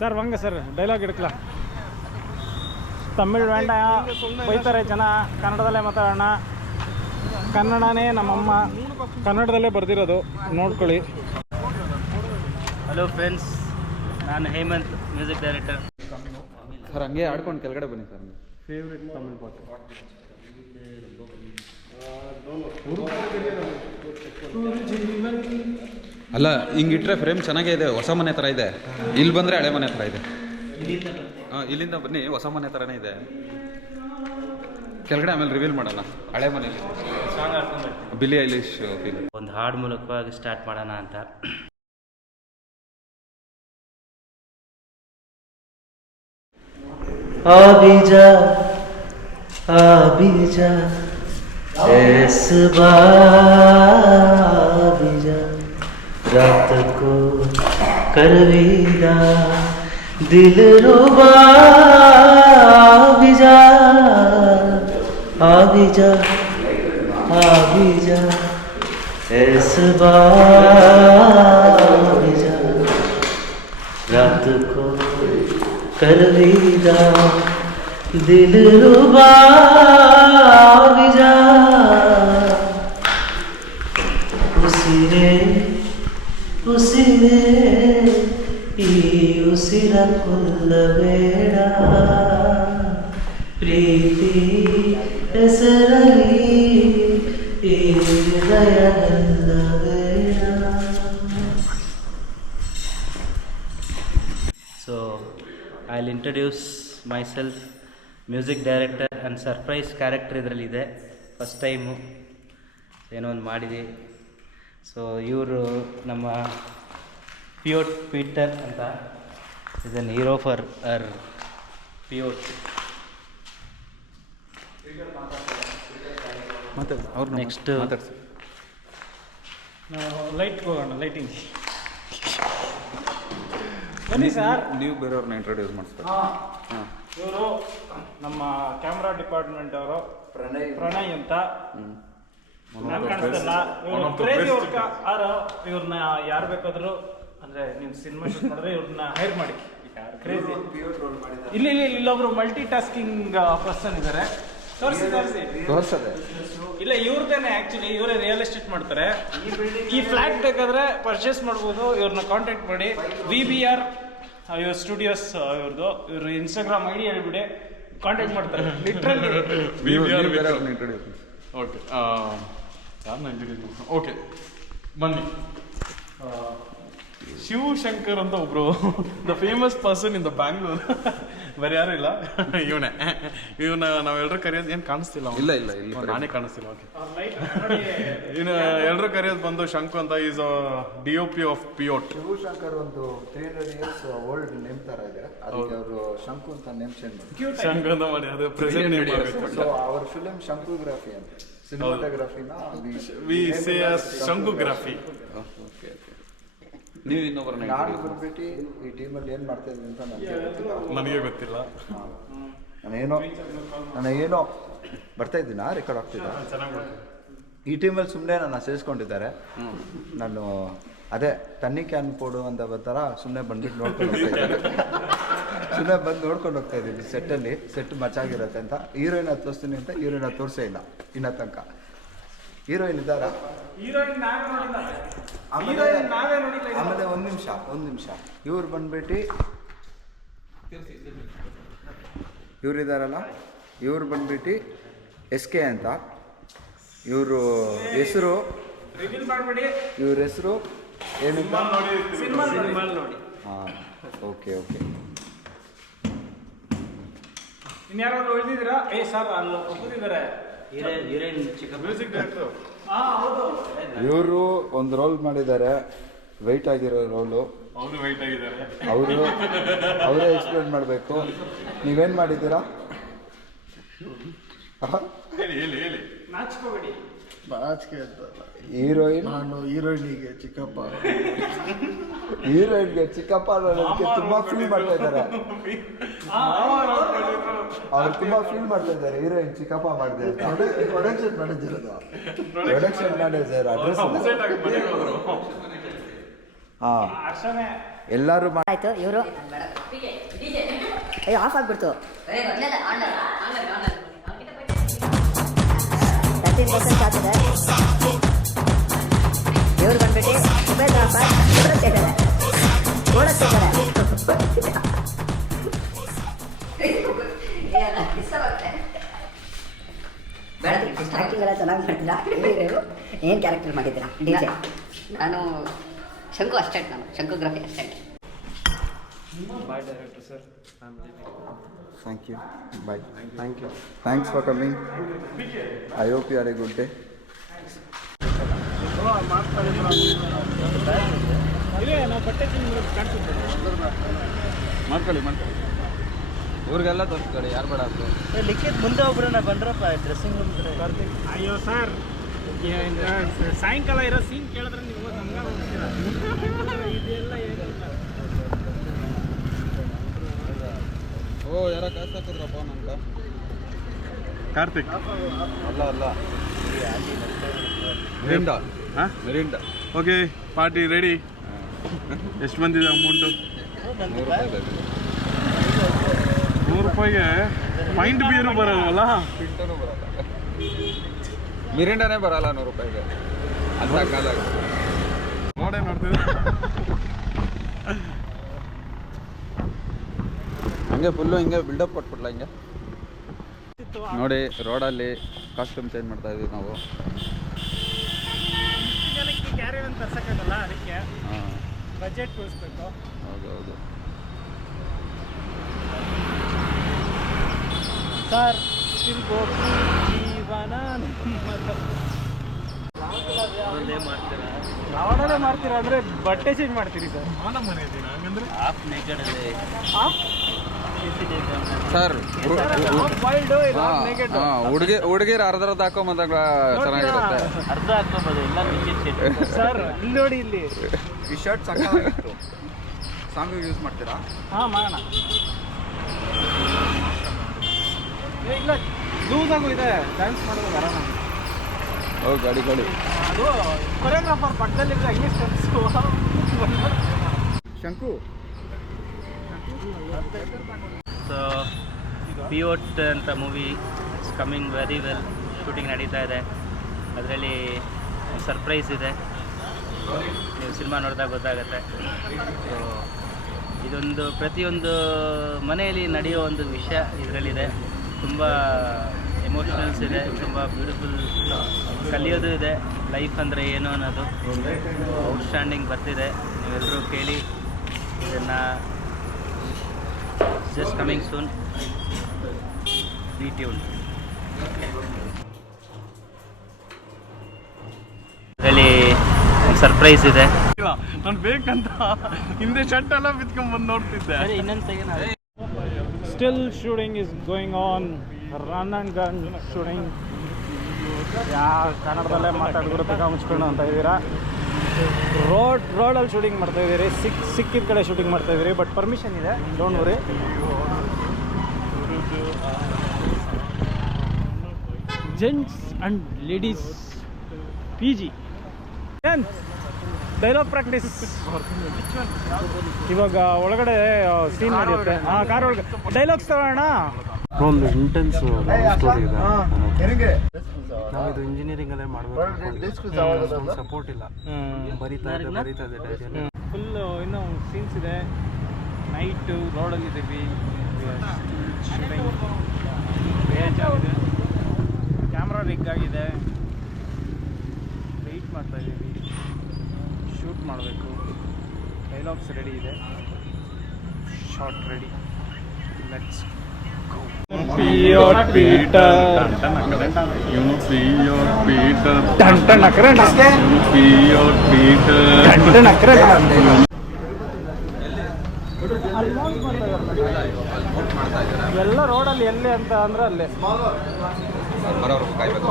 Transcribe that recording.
Sir ವಾಂಗ sir dialogue ಹಿಡ್ಕಲ. Tamil ಬೇಡ ಬೈತಾರೆ ಜನ, ಕನ್ನಡದಲ್ಲೇ ಮಾತಾಡೋಣ. ಕನ್ನಡನೇ ನಮ್ಮಮ್ಮ, ಕನ್ನಡದಲ್ಲೇ ಬರೆದಿರೋದು, ನೋಡ್ಕೊಳ್ಳಿ. ಹಲೋ ಫ್ರೆಂಡ್ಸ್, ನಾನು ಹೇಮಂತ್, ಮ್ಯೂಸಿಕ್ ಡೈರೆಕ್ಟರ್. ಸರ್ ಹಂಗೆ ಆಡ್ಕೊಂಡು ಕೆಳಗಡೆ ಬನ್ನಿ ಸರ್. ಫೇವ್ರೆಟ್ ತಮಿಳ್ ಪಾಟ್ ಅಲ್ಲ, ಹಿಂಗಿಟ್ರೆ ಫ್ರೇಮ್ ಚೆನ್ನಾಗೇ ಇದೆ, ಹೊಸ ಮನೆ ಥರ ಇದೆ. ಇಲ್ಲಿ ಬಂದರೆ ಹಳೆ ಮನೆ ಥರ ಇದೆ. ಹಾಂ, ಇಲ್ಲಿಂದ ಬನ್ನಿ, ಹೊಸ ಮನೆ ಥರನೇ ಇದೆ. ಕೆಳಗಡೆ ಆಮೇಲೆ ರಿವೀಲ್ ಮಾಡೋಣ. ಹಳೆ ಮನೇಲಿ ಬಿಲಿ ಐಲಿಶ್ ಫೀಲ್. ಒಂದು ಹಾಡು ಮೂಲಕವಾಗಿ ಸ್ಟಾರ್ಟ್ ಮಾಡೋಣ ಅಂತ. आबीजा आबीजा इस बाबीजा रात को करवीदा दिल रुबा आबीजा आबीजा आबीजा इस बाबीजा रात को करवीदा दिल रुबा विजा उसिरे ಈ ಉಸಿರ ಕೊಲ್ಲಬೇಡ ಪ್ರೀತಿ ಹೆಸರಲ್ಲಿ ಈ ಹೃದಯ ಗೆಲ್ಲಬೇಡ. So I'll introduce myself, music director and surprise character ಇದರಲ್ಲಿದೆ. ಫಸ್ಟ್ ಟೈಮು ಏನೋ ಒಂದು ಮಾಡಿದೆ. ಸೊ ಇವರು ನಮ್ಮ ಪಿಯೋಟ್ ಪೀಟರ್ ಅಂತ, is an hero for our ಪಿಯೋಟ್. ನೆಕ್ಸ್ಟ್ ಲೈಟ್ ಹೋಗೋಣ, ಲೈಟಿಂಗ್ ಬನ್ನಿ ಸರ್. ನೀವು ಬೇರೆಯವ್ರನ್ನ ಇಂಟ್ರೊಡ್ಯೂಸ್ ಮಾಡಿಸ್ತಾರೆ. ಇವರು ನಮ್ಮ ಕ್ಯಾಮ್ರಾ ಡಿಪಾರ್ಟ್ಮೆಂಟ್ ಅವರು ಪ್ರಣಯ್ ಅಂತ. ನಾನು ಕಾಣಿಸ್ತಲ್ಲ, ಇವರು ಕ್ರೇಜಿ ವರ್ಕ್ ಆರು. ಇವ್ರನ್ನ ಯಾರು ಬೇಕಾದ್ರು, ಅಂದ್ರೆ ನೀವು ಸಿನಿಮಾ ಶೂಟ್ ಮಾಡಿದ್ರೆ ಇವ್ರನ್ನ ಹೈರ್ ಮಾಡಿ. ಕ್ರೇಜಿ ಇಲ್ಲಿ ಇಲ್ಲೊಬ್ರು ಮಲ್ಟಿ ಟಾಸ್ಕಿಂಗ್ ಪರ್ಸನ್ ಇದ್ದಾರೆ. ತೋರಿಸದೆ ಇಲ್ಲ, ಇವ್ರದ್ದೇನೆ ಆಕ್ಚುಲಿ, ಇವರೇ ರಿಯಲ್ ಎಸ್ಟೇಟ್ ಮಾಡ್ತಾರೆ. ಈ ಫ್ಲಾಟ್ ಬೇಕಾದ್ರೆ ಪರ್ಚೇಸ್ ಮಾಡ್ಬೋದು, ಇವ್ರನ್ನ ಕಾಂಟ್ಯಾಕ್ಟ್ ಮಾಡಿ. VBR ಇವ್ರ ಸ್ಟುಡಿಯೋಸ್ ಇವ್ರದ್ದು. ಇವ್ರ ಇನ್ಸ್ಟಾಗ್ರಾಮ್ ID ಹೇಳ್ಬಿಡಿ, ಕಾಂಟ್ಯಾಕ್ಟ್ ಮಾಡ್ತಾರೆ. ಲಿಟ್ರಲಿ ಓಕೆ, ಓಕೆ ಬನ್ನಿ. ಶಿವಶಂಕರ್ ಅಂತ ಒಬ್ರು, the famous person in the Bangalore. ಬೇರೆ ಯಾರು ಇಲ್ಲ, ಇವನೇ. ಇವನ್ನ ನಾವೆಲ್ಲರೂ ಕರೆಯೋದು ಏನು ಕಾಣಿಸ್ತಿಲ್ಲ. ಇಲ್ಲ ಇಲ್ಲ ಇಲ್ಲ, ನಾನೇ ಕಾಣಿಸ್ತಿಲ್ಲ. ಓಕೆ, ಇನ್ನು ಎಲ್ಲರೂ ಕರೆಯೋದು ಬಂದು ಶಂಕು ಅಂತ. ಈಸ್ DOP ಆಫ್ ಪಿಯೋಟ್. ಶಿವಶಂಕರ್ ಒಂದು 300 years ಓಲ್ಡ್ ನೇಮ್ ತರ ಇದೆ, ಅದಕ್ಕೆ ಅವರು ಶಂಕು ಅಂತ ನೇಮ್ ಚೇಂಜ್ ಮಾಡಿ ಶಂಕು ಅಂತ ಮಾಡಿ, ಅದು ಪ್ರೆಸೆಂಟ್ ನೇಮ್ ಆಗಬೇಕು. ಸೊ ಅವರ ಫಿಲ್ಮ್ ಶಂಕುಗ್ರಾಫಿ ಅಂತ, ಸಿನಿಮಾಟೋಗ್ರಫಿನ ವಿ ಸೇ ಶಂಕುಗ್ರಾಫಿ. ಓಕೆ, ನೀವು ಇನ್ನೊಬ್ಬರನ್ನ ನಾನು ಬಂದ್ಬಿಟ್ಟು ಈ ಟೀಮಲ್ಲಿ ಏನು ಮಾಡ್ತಾ ಇದ್ದೀನಿ ಅಂತ ನನಗೆ ಗೊತ್ತಿಲ್ಲ. ನಾನೇನೋ ಬರ್ತಾ ಇದ್ದೀನಾ, ರೆಕಾರ್ಡ್ ಆಗ್ತಿದ್ದ. ಈ ಟೀಮಲ್ಲಿ ಸುಮ್ಮನೆ ನನ್ನ ಸೇರಿಸ್ಕೊಂಡಿದ್ದಾರೆ. ನಾನು ಅದೇ ತನ್ನಿ ಕ್ಯಾನ್ ಕೊಡು ಅಂತ ಬರ್ತಾರ, ಸುಮ್ಮನೆ ಬಂದ್ಬಿಟ್ಟು ನೋಡ್ಕೊಂಡು ಹೋಗ್ತಾ ಇದ್ದೀನಿ. ಸುಮ್ಮನೆ ಬಂದು ನೋಡ್ಕೊಂಡು ಹೋಗ್ತಾ ಇದ್ದೀನಿ. ಸೆಟ್ಟಲ್ಲಿ ಸೆಟ್ ಮಚ್ಚಾಗಿರುತ್ತೆ ಅಂತ. ಹೀರೋಯಿನ್ ತೋರಿಸ್ತೀನಿ ಅಂತ ಹೀರೋಯಿನ್ ತೋರಿಸೇ ಇಲ್ಲ ಇನ್ನ ತನಕ. ಹೀರೋಯಿನ್ ಇದ್ದಾರ? ಆಮೇಲೆ ಒಂದು ನಿಮಿಷ ಇವ್ರು ಬಂದ್ಬಿಟ್ಟು ಇವ್ರು ಇದ್ದಾರಲ್ಲ, ಇವ್ರು ಬಂದ್ಬಿಟ್ಟು SK ಅಂತ. ಇವರು ಹೆಸರು, ಇವ್ರ ಹೆಸರು ಏನು? ಹಾಂ, ಓಕೆ. ಇನ್ಯಾರಾದ್ರೂ ಉಳಿದಿದ್ದೀರಾ? ಸರ್ ಅಲ್ಲಿ ಒಬ್ಬರಿದ್ದಾರೆ, ಮ್ಯೂಸಿಕ್ ಡೈರೆಕ್ಟರ್. ಇವರು ಒಂದು ರೋಲ್ ಮಾಡಿದ್ದಾರೆ, ವೆಯ್ಟ್ ಆಗಿರೋ ರೋಲು. ಅವರು ವೆಯ್ಟ್ ಆಗಿದ್ದಾರೆ. ಅವರೇ ಎಕ್ಸ್ಪ್ಲೇನ್ ಮಾಡಬೇಕು. ನೀವೇನು ಮಾಡಿದ್ದೀರಾ? ಹೇಳಿ. ನಾಚ್ಕೋಬೇಡಿ. ನಾಚಿಕೆ ಅಂತಲ್ಲ, ಹೀರೋಯಿನ್. ನಾನು ಹೀರೋಯಿನ್ಗೆ ಚಿಕ್ಕಪ್ಪ ಅನ್ನೋದಕ್ಕೆ ತುಂಬಾ ಫೀಲ್ ಮಾಡ್ತಾ ಇದ್ದಾರೆ. ಅವ್ರು ತುಂಬಾ ಫೀಲ್ ಮಾಡ್ತಾ ಇದ್ದಾರೆ. ಹೀರೋಯಿನ್ ಚಿಕ್ಕಪ್ಪ ಮಾಡಿದೆ. Production manager address. ಅರ್ಶನೇ ಎಲ್ಲರೂ ಆಯಿತು ಇವರು ಅಯ್ಯೋ ಆಫ್ ಆಗಿಬಿಡ್ತು 13% ಆಗ್ತದೆ ಇವ್ರು ಬಂದ್ಬಿಟ್ಟು ಸುಬೇದ್ರಪ್ಪ ಇದ್ದಾರೆ ಆ್ಯಕ್ಟಿಂಗ್ ಎಲ್ಲ ಚೆನ್ನಾಗಿ ಮಾಡ್ತೀರಾ ಏನು ಕ್ಯಾರೆಕ್ಟರ್ ಮಾಡಿದ್ದೀರಾ ಡಿಜೆ? ನಾನು ಶಂಕು ಅಸ್ಟೆಂಟ್, ನಾನು ಶಂಕುಗ್ರಫಿ assistant. Thank you boy. Thank you. Thanks for coming. I hope you are a good day. ಮಾಡ್ಕೊಳ್ಳಿ ಇವ್ರಿಗೆಲ್ಲ ತೋರಿಸ್ಕೊಳ್ಳಿ, ಯಾರು ಬೇಡ ಅಂತ. ಲಿಖಿತ್ ಮುಂದೆ ಒಬ್ರನ್ನ ಬಂದ್ರಪ್ಪ ಡ್ರೆಸ್ಸಿಂಗ್ ರೂಮ್ ಅಯ್ಯೋ ಸರ್, ಸಾಯಂಕಾಲ ಇರೋ ಸೀನ್ ಕೇಳಿದ್ರೆ ನೀವು ನಮ್ಗೆ ಹೋಗ್ತೀರಾ? ಇದೆಲ್ಲ ಏನಿಲ್ಲ. ಓ ಯಾರೋ ಕಾಸು ಹಾಕಿದ್ರಪ್ಪ ನಂಗೆ. ಕಾರ್ತಿಕ್ ಅಲ್ಲ ಮಿರಿಂಡ. ಹಾಂ ಮಿರಿಂಡ. Okay, party ready. ಎಷ್ಟು ಬಂದಿದೆ ಅಮೌಂಟು? 100 ರೂಪಾಯಿ ಇದೆ. 100 ರೂಪಾಯಿಗೆ ಪಾಯಿಂಟ್ ಬೀರು ಬರೋಲ್ಲ, ಪಿಂಟೂ ಬರಲ್ಲ, ಮಿರಿಂಡನೇ ಬರಲ್ಲ 100 ರೂಪಾಯಿಗೆ ಅಂತ ಕಾಲಾಗ. ನೋಡೇ ನೋಡ್ತಿದ್ದೆ. ಹಂಗೆ ಫುಲ್ಲು ಹಿಂಗೆ ಬಿಲ್ಡಪ್ ಕೊಟ್ಬಿಟ್ಲ ಹಿಂಗೆ ನೋಡಿ. ರೋಡಲ್ಲಿ ಕಾಸ್ಟ್ಯೂಮ್ ಚೇಂಜ್ ಮಾಡ್ತಾ ಇದೀವಿ ನಾವು. ಜನಕ್ಕೆ ಕ್ಯಾರಿ ಅಂತ ತರ್ಸಕ್ಕಾಗಲ್ಲ, ಅದಕ್ಕೆ ಹಾಂ ಬಜೆಟ್ ಉಳಿಸ್ಬೇಕು. ಹೌದು. ಸರ್ ಜೀವನ ನಾವೇ ಮಾಡ್ತೀರಾ ಅಂದರೆ ಬಟ್ಟೆ ಚೇಂಜ್ ಮಾಡ್ತೀರಿ ಸರ್? ಹಂಗಂದ್ರೆ ಹಾಫ್ ನೆಗಡ್ ಅಲ್ಲಿ ಸರ್ ನೆಗೆಟಿವ್ ಹುಡುಗಿರು ಅರ್ಧ ಹಾಕೊಂಬಂದಾಗ ಚೆನ್ನಾಗಿರುತ್ತೆ. ಅರ್ಧ ಹಾಕೋಬೋದು, ಎಲ್ಲ ಲಿಖಿತ್ ಸರ್. ಇಲ್ಲಿ ನೋಡಿ, ಇಲ್ಲಿ ಈ ಶರ್ಟ್ ಸಾಕಾಗಿತ್ತು. ಸಾಂಗ್ ಯೂಸ್ ಮಾಡ್ತೀರಾ? ಹಾಂ ಮಾಡೋಣ. ಇಲ್ಲ ಲೂಸ್ ಆಗು ಇದೆ, ಡ್ಯಾನ್ಸ್ ಮಾಡೋದು ಬರೋಣ. ಹೌದು ಗಾಡಿ ಅದು ಕೊರಿಯೋಗ್ರಾಫರ್ ಪಕ್ಕದಲ್ಲಿದ್ದರೆ ಹಂಗೆ ಸ್ಟೆಪ್ಸು. ಶಂಕು ಸೊ ಪಿಯೋಟ್ ಅಂತ movie it's coming very well. Shooting ನಡೀತಾ ಇದೆ. ಅದರಲ್ಲಿ ಸರ್ಪ್ರೈಸ್ ಇದೆ, ನೀವು ಸಿನಿಮಾ ನೋಡಿದಾಗ ಗೊತ್ತಾಗುತ್ತೆ. ಸೊ ಇದೊಂದು ಪ್ರತಿಯೊಂದು ಮನೆಯಲ್ಲಿ ನಡೆಯೋ ಒಂದು ವಿಷಯ ಇದರಲ್ಲಿದೆ. ತುಂಬ ಎಮೋಷ್ನಲ್ಸ್ ಇದೆ, ತುಂಬ ಬ್ಯೂಟಿಫುಲ್ ಕಲಿಯೋದು ಇದೆ. ಲೈಫ್ ಅಂದರೆ ಏನು ಅನ್ನೋದು ಔಟ್ಸ್ಟ್ಯಾಂಡಿಂಗ್ ಬರ್ತಿದೆ. ನೀವೆಲ್ಲರೂ ಕೇಳಿ ಇದನ್ನು. Just coming soon, B tune. ಇದರಲ್ಲಿ ಒಂದು ಸರ್ಪ್ರೈಸ್ ಇದೆ. ನಾನು ಬೇಕಂತ ಹಿಂದೆ ಶರ್ಟ್ ಎಲ್ಲ ಬಿತ್ಕೊಂಡ್ಬಂದು ನೋಡ್ತಿದ್ದೆ. ಇನ್ನೊಂದು still shooting is going on. Run and gun shooting. ಕನ್ನಡದಲ್ಲೇ ಮಾತಾಡ್ಬಿಟ್ಟು ಮುಚ್ಕೊಂಡು ಅಂತ ಇದ್ದೀರಾ. ರೋಡಲ್ಲಿ ಶೂಟಿಂಗ್ ಮಾಡ್ತಾಯಿದ್ದೀರಿ. ಸಿಕ್ಕಿದ ಕಡೆ ಶೂಟಿಂಗ್ ಮಾಡ್ತಾಯಿದ್ದೀರಿ. ಬಟ್ ಪರ್ಮಿಷನ್ ಇದೆ, don't worry. Gents and ladies PG. ಏನು ಡೈಲಾಗ್ ಪ್ರಾಕ್ಟೀಸ್. ಇವಾಗ ಒಳಗಡೆ ಸೀನ್ ನಡೆಯುತ್ತೆ. ಹಾಂ, ಕಾರ್ ಒಳಗೆ ಡೈಲಾಗ್ಸ್ ತಗೋಣ. ಒಂದು ಇಂಟೆನ್ಸ್ ಸ್ಟೋರಿ ಇದೆ. ನಾವು ಇದು ಇಂಜಿನಿಯರಿಂಗ್ ಅಲ್ಲೇ ಮಾಡಬೇಕು, ಸಪೋರ್ಟ್ ಇಲ್ಲ. ಬರೀತಾ ಇದೆ ಡೈರಿಯಲ್ಲಿ. ಫುಲ್ಲು ಇನ್ನೂ ಸೀನ್ಸ್ ಇದೆ. ನೈಟು ರೋಡಲ್ಲಿದ್ದೀವಿ. ಕ್ಯಾಮ್ರಾ ರಿಗ್ ಆಗಿದೆ. ವೆಯ್ಟ್ ಮಾಡ್ತಾಯಿದ್ದೀವಿ. ಶೂಟ್ ಮಾಡಬೇಕು. ಡೈಲಾಗ್ಸ್ ರೆಡಿ ಇದೆ. Short ready. Let's go. ಎಲ್ಲ ರೋಡಲ್ಲಿ ಎಲ್ಲಿ ಅಂತ ಅಂದ್ರೆ ಅಲ್ಲೇ ಬರೋರ್ಗು ಕಾಯ್ಬೇಕು.